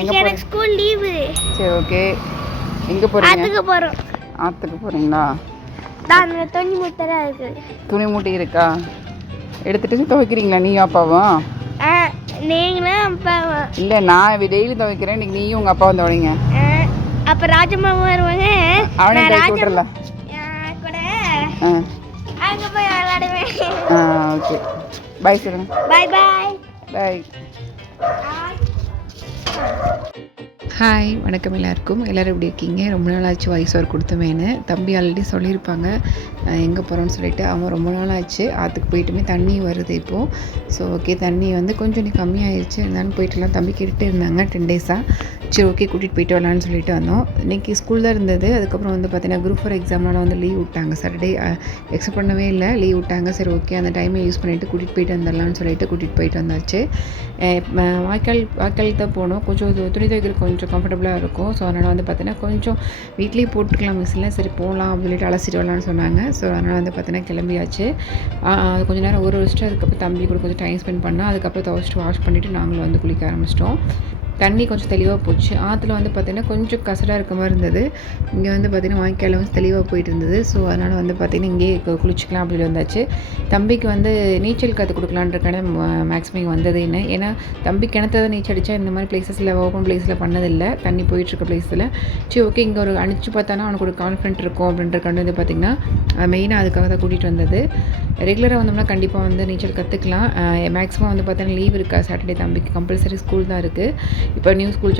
எங்க போறீங்க? School leave. சரி ஓகே. எங்க போறீங்க? ஆத்துக்கு போறோம். ஆத்துக்கு போறீங்களா? தான் துணி மூட்டை இருக்கு. துணி மூட்டை இருக்கா? எடுத்துட்டு துவைக்கிறீங்களா நீயும் அப்பாவும்? நீங்களும் அப்பாவும்? இல்லை, நான் டெய்லி துவைக்கிறேன். இன்னைக்கு நீயும் உங்கள் அப்பாவும் துவைங்க. அப்போ ராஜமாவும் வருவாங்க. அவனை விட்டுறல கூட அங்கே போய் விளையாடுவேன். ஓகே, பாய் சொல்லுங்க. பாய் பாய் பாய். ஹாய், வணக்கம் எல்லாருக்கும். எல்லோரும் எப்படி இருக்கீங்க? ரொம்ப நாள் ஆச்சு வாய்ஸ் ஓவர் கொடுத்துமேன்னு. தம்பி ஆல்ரெடி சொல்லியிருப்பாங்க எங்கே போகிறோன்னு சொல்லிட்டு. அவன் ரொம்ப நாள் ஆச்சு ஆற்றுக்கு போயிட்டுமே தண்ணி வருது இப்போது. ஸோ ஓகே, தண்ணி வந்து கொஞ்சம் நீ கம்மியாகிடுச்சு இருந்தாலும் போயிட்டுலாம் தம்பி கேட்டுட்டு இருந்தாங்க 10 டேஸாக. சரி ஓகே, கூட்டிகிட்டு போயிட்டு வரலான்னு சொல்லிட்டு வந்தோம். இன்றைக்கி ஸ்கூல் தான் இருந்தது. அதுக்கப்புறம் வந்து பார்த்தீங்கன்னா குரூப் 4 எக்ஸாம்னால வந்து லீவ் விட்டாங்க. சாட்டர்டே எக்ஸ்பெக்ட் பண்ணவே இல்லை, லீவ் விட்டாங்க. சரி ஓகே, அந்த டைமை யூஸ் பண்ணிவிட்டு கூட்டிகிட்டு போயிட்டு வந்துடலான்னு சொல்லிட்டு கூட்டிகிட்டு போயிட்டு வந்தாச்சு. வாய்க்கால் தான் போனோம். கொஞ்சம் துணி துவைக்கிறது கொஞ்சம் கம்ஃபர்டபுளாக இருக்கும். ஸோ அதனால் வந்து பார்த்தீங்கன்னா கொஞ்சம் வீட்லேயே போட்டுக்கலாம் மிஷினில். சரி போகலாம் அப்படின்னு சொல்லிட்டு அலசிட்டு வரலான்னு சொன்னாங்க. ஸோ அதனால் வந்து பார்த்தீங்கன்னா கிளம்பியாச்சு. அது கொஞ்சம் நேரம் ஊற வச்சுட்டு அதுக்கப்புறம் தம்பி கூட கொஞ்சம் டைம் ஸ்பெண்ட் பண்ணால் அதுக்கப்புறம் துவைச்சிட்டு வாஷ் பண்ணிவிட்டு நாங்களும் வந்து குளிக்க ஆரம்பிச்சிட்டோம். தண்ணி கொஞ்சம் தெளிவாக போச்சு. ஆற்றுல வந்து பார்த்திங்கன்னா கொஞ்சம் கசடாக இருக்க மாதிரி இருந்தது. இங்கே வந்து பார்த்திங்கன்னா வாய்க்கால் வந்து தெளிவாக போயிட்டு இருந்தது. ஸோ அதனால் வந்து பார்த்திங்கன்னா இங்கேயே குளிச்சிக்கலாம் அப்படின்னு வந்தாச்சு. தம்பிக்கு வந்து நீச்சல் கற்றுக் கொடுக்கலான்றக்கான மேக்ஸிமம் வந்தது என்ன, ஏன்னா தம்பி கிணத்துல தான் நீச்சல் அடித்தா இந்த மாதிரி பிளேஸஸில் ஓப்பன் பிளேஸில் பண்ணதில்லை, தண்ணி போயிட்டுருக்க பிளேஸில். சரி ஓகே, இங்கே ஒரு அடிச்சு பார்த்தானா அவனுக்கு ஒரு கான்ஃபிடென்ட் இருக்கும் அப்படின்றக்கான வந்து பார்த்திங்கன்னா மெயினாக அதுக்காக தான் கூட்டிகிட்டு வந்தது. ரெகுலராக வந்தோம்னா கண்டிப்பாக வந்து நீச்சல் கற்றுக்கலாம். மேக்ஸிமம் வந்து பார்த்தீங்கன்னா லீவ் இருக்கா சாட்டர்டே, தம்பிக்கு கம்பல்சரி ஸ்கூல் தான் இருக்குது. இப்போ நியூ ஸ்கூல்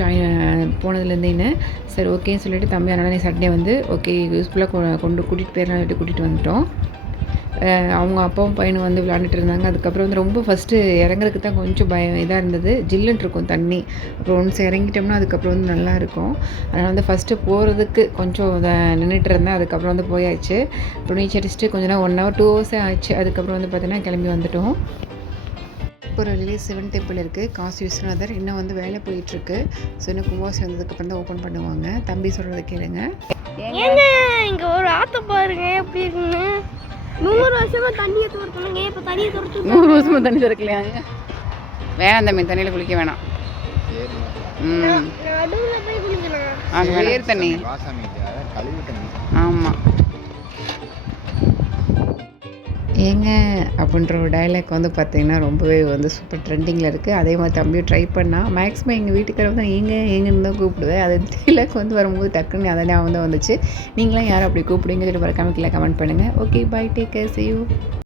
போனதுலேருந்தேன்னு சரி ஓகேன்னு சொல்லிட்டு தம்பி அதனால் சாட்டர்டே வந்து ஓகே யூஸ்ஃபுல்லாக கூட்டிகிட்டு போயிடலாம் சொல்லிட்டு கூட்டிகிட்டு வந்துட்டோம். அவங்க அப்பாவும் பையனும் வந்து விளையாண்டுட்டு இருந்தாங்க. அதுக்கப்புறம் வந்து ரொம்ப ஃபஸ்ட்டு இறங்குறதுக்கு தான் கொஞ்சம் இதாக இருந்தது. ஜில்லுன்னு இருக்கும் தண்ணி. அப்புறம் ஒன்ஸ் இறங்கிட்டோம்னா அதுக்கப்புறம் வந்து நல்லாயிருக்கும். அதனால் வந்து ஃபஸ்ட்டு போகிறதுக்கு கொஞ்சம் நின்றுட்டு இருந்தேன். அதுக்கப்புறம் வந்து போயாச்சு. அப்புறம் நீச்சல் அடிச்சுட்டு கொஞ்சம் நேரம் 1 hour 2 hours ஆச்சு. அதுக்கப்புறம் வந்து பார்த்திங்கன்னா கிளம்பி வந்துட்டோம். ஒரு வெளியே சிவன் டெம்பிள் இருக்குது, காசி விஸ்வநாதர். இன்னும் வந்து வேலை போயிட்டுருக்கு. ஸோ இன்னும் கும்பாசி வந்ததுக்கப்புறம் தான் ஓப்பன் பண்ணுவாங்க. தம்பி சொல்கிறத கேளுங்க. ஏங்க இங்கே ஒரு ஆற்ற பாருங்க எப்படி இருக்குன்னு. 100 வருஷமாக தண்ணியை துறக்கணுங்க. இப்போ தண்ணியை துறச்சு 100 வருஷமாக தண்ணி திறக்கலையாங்க. வேணாம் தம்பி, தண்ணியில் குளிக்க வேணாம். நடுவில் போய் குளிக்கலாம். வேர் தண்ணி. ஆமாம் ஏங்க அப்படின்ற ஒரு டைலாக் வந்து பார்த்திங்கன்னா ரொம்பவே வந்து சூப்பர் ட்ரெண்டிங்கில் இருக்குது. அதே மாதிரி தம்பியும் ட்ரை பண்ணால் மேக்ஸிமம் எங்கள் வீட்டுக்கார வந்து எங்கன்னு தான் கூப்பிடுவேன். அது டைலாக் வந்து வரும்போது டக்குன்னு அதே வந்து வந்துச்சு. நீங்களாம் யாரும் அப்படி கூப்பிடுங்க சொல்லிட்டு மறக்காம கீழே கமெண்ட் பண்ணுங்கள். Okay, bye, take care, see you.